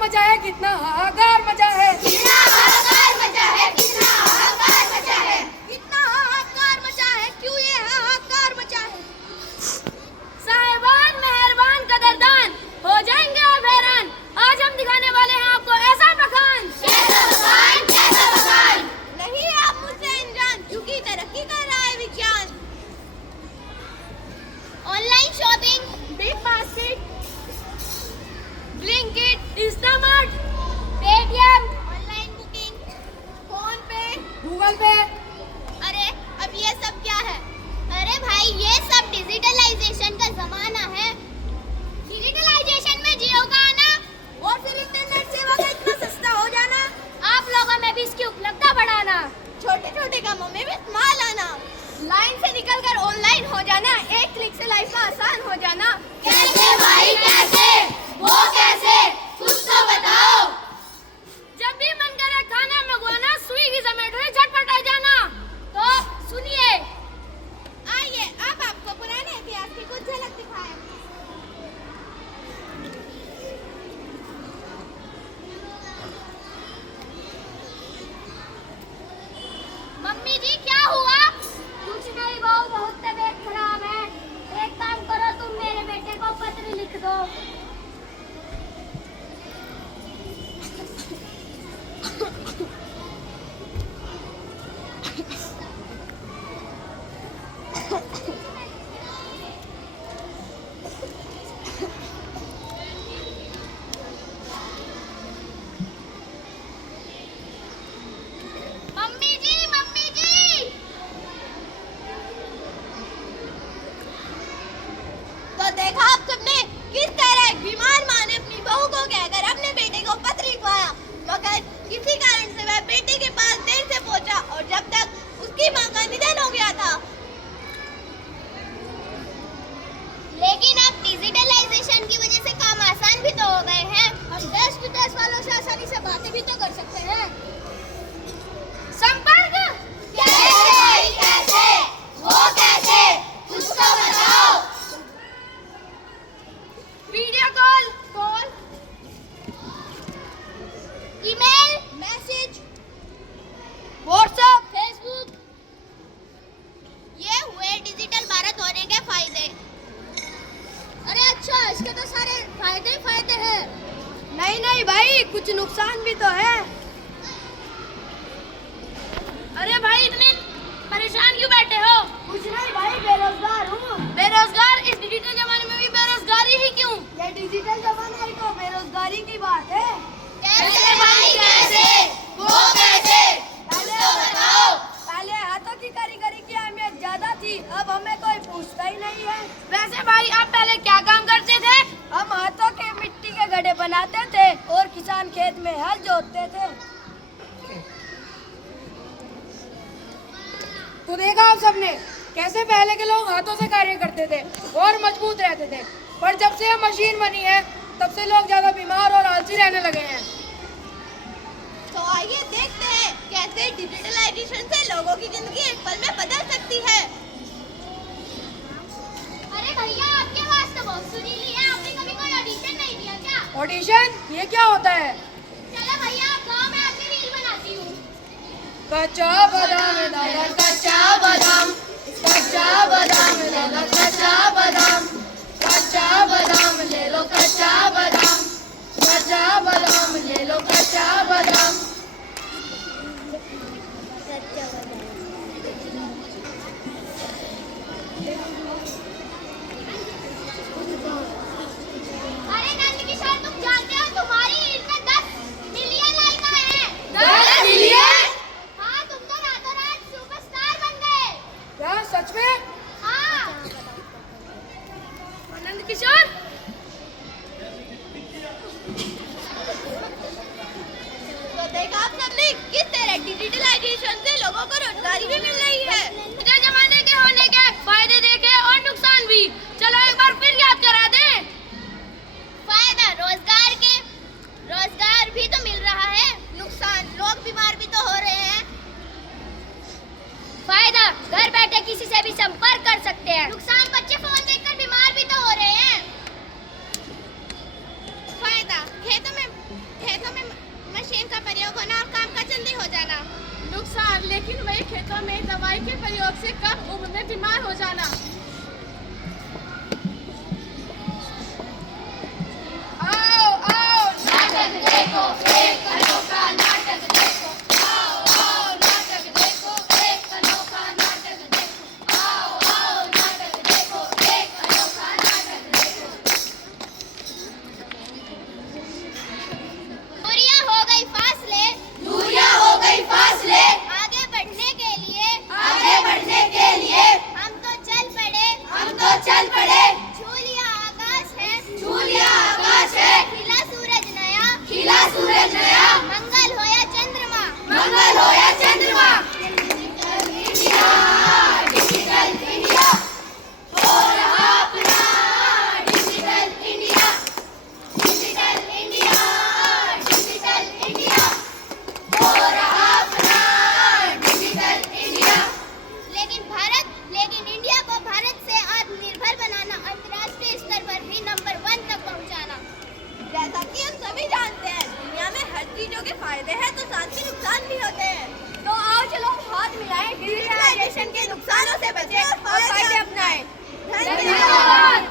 मचा है, कितना हाहाकार मचा है, कितना हाहाकार मचा है, कितना हाहाकार मचा है, कितना हाहाकार मचा है, क्यों ये हाहाकार मचा है। साहिबान मेहरबान कदरदान हो जाएंगे आप हैरान, आज हम दिखाने वाले हैं आपको ऐसा बखान। कैसा बखान, कैसा बखान, नहीं है आप मुझसे अनजान, क्योंकि तरक्की कर रहा है विज्ञान। Online shopping, big basket, Blinkit, Instamart, Paytm, online booking, phone पे, गूगल पे। अरे अब ये सब क्या है। अरे भाई ये सब डिजिटलाइजेशन का जमाना है। डिजिटलाइजेशन में जियो का आना और फिर इंटरनेट सेवा का इतना सस्ता हो जाना, आप लोगों में भी इसकी उपलब्धता बढ़ाना, छोटे छोटे कामों में भी इस्तेमाल आना, लाइन से निकलकर ऑनलाइन हो जाना, एक क्लिक से लाइफ का आसान हो जाना। कैसे भाई कैसे, वो कैसे, कुछ तो बताओ। जब भी मन करे खाना मंगवाना, स्विगी जोमेटो से झटपट आ जाना। तो सुनिए, आइए अब आपको पुराने इतिहास की कुछ झलक दिखाएं। मम्मी जी क्या हुआ? कुछ नहीं बहू, बहुत तबीयत खराब है। एक काम करो, तुम मेरे बेटे को पत्र लिख दो। मम्मी जी, मम्मी जी। तो देखा आप सबने किस तरह एक बीमार माँ ने अपनी बहू को कहकर अपने बेटे को पत्र लिखवाया, मगर किसी कारण से वह बेटे के पास देर से पहुंचा और जब तक उसकी माँ का निधन हो गया था। लेकिन अब डिजिटलाइजेशन की वजह से काम आसान भी तो हो गए हैं। हम देश विदेश वालों से आसानी से बातें भी तो कर सकते हैं। संपर्क कैसे भाई कैसे, वो कैसे, कुछ तो बताओ। Video call, email, message, WhatsApp, Facebook, ये हुए डिजिटल भारत होने के फायदे। अरे अच्छा, इसके तो सारे फायदे ही फायदे हैं। नहीं नहीं भाई, कुछ नुकसान भी तो है। अरे भाई इतने परेशान क्यों बैठे हो? कुछ नहीं भाई, बेरोजगार हूँ। बेरोजगार? इस डिजिटल जमाने में भी बेरोजगारी ही क्यों? ये डिजिटल जमाना ही तो बेरोजगारी की बात है। कैसे भाई कैसे, वो कैसे, कुछ तो बताओ। पहले हाथों की कारीगरी की अहमियत ज्यादा थी, अब हमें कोई पूछता ही नहीं है। वैसे भाई आप पहले क्या काम करते थे? हम हाथों के मिट्टी के गड्ढे बनाते थे और किसान खेत में हल जोतते थे। तो देखा आप सबने कैसे पहले के लोग हाथों से कार्य करते थे और मजबूत रहते थे, पर जब से यह मशीन बनी है तब से लोग ज्यादा बीमार और आलसी रहने लगे हैं। तो आइए देखते हैं कैसे डिजिटलाइजेशन से लोगों की जिंदगी एक पल में बदल सकती है। अरे भैया आपके आवाज तो बहुत सुरीली है, आपने कभी कोई ऑडिशन नहीं दिया क्या? ऑडिशन, ये क्या होता है? चलो भैया गाँव में आके रील बनाती हूँ। कच्चा बादाम दादा, कच्चा बादाम, कच्चा बादाम दादा, कच्चा बादाम, कच्चा बादाम ले लो, कच्चा बादाम, कच्चा बादाम ले लो, कच्चा बादाम। अरे नंदकिशोर, तुम जानते हो तुम्हारी रील में 10 मिलियन लाइक आए हैं। 10 मिलियन? हाँ, तुम तो रातों रात सुपरस्टार बन गए। क्या सच में? हाँ। आनंद किशोर, तो देखा आप सबने किस तरह डिजिटलाइजेशन से लोगों को रोजगारी भी मिल रही है। डिजिटल जमाने के होने के फायदे देखे और नुकसान भी, चलो एक बार फिर याद करा दें। फायदा रोजगार भी तो मिल रहा है, नुकसान लोग बीमार भी तो हो रहे हैं। फायदा घर बैठे किसी से भी संपर्क कर सकते हैं। नुकसान बच्चे फोन देखकर बीमार भी तो हो रहे हैं। फायदा खेतों में गांव में दवाई के प्रयोग से कम उम्र में बीमार हो जाना। आओ आओ नाटक देखो, एक अनोखा नाटक देखो। आओ आओ नाटक देखो, एक अनोखा नाटक देखो। आओ आओ नाटक देखो, एक अनोखा नाटक देखो। दूरियां हो गई फासले, दूरियां हो गई फासले, आगे बढ़ने के लिए, आगे बढ़ने के लिए हम तो चल पड़े, हम तो चल पड़े। छू लिया आकाश है, छू लिया आकाश है, खिला सूरज नया, खिला सूरज नया, मंगल होया चंद्रमा, मंगल होया चंद्रमा। डिजिटल इंडिया, डिजिटल इंडिया हो रहा अपना। Digital India, digital India, digital India हो रहा अपना। Digital India. लेकिन इंडिया को भारत से आत्मनिर्भर बनाना, अंतर्राष्ट्रीय स्तर पर भी नंबर 1 तक पहुंचाना। जैसा कि हम सभी जानते हैं, दुनिया में हर चीजों के फायदे हैं तो साथ ही नुकसान भी होते हैं। तो आओ चलो हाथ मिलाएं, डिजिटलाइजेशन के नुकसानों से बचें और फायदे अपनाएं। धन्यवाद।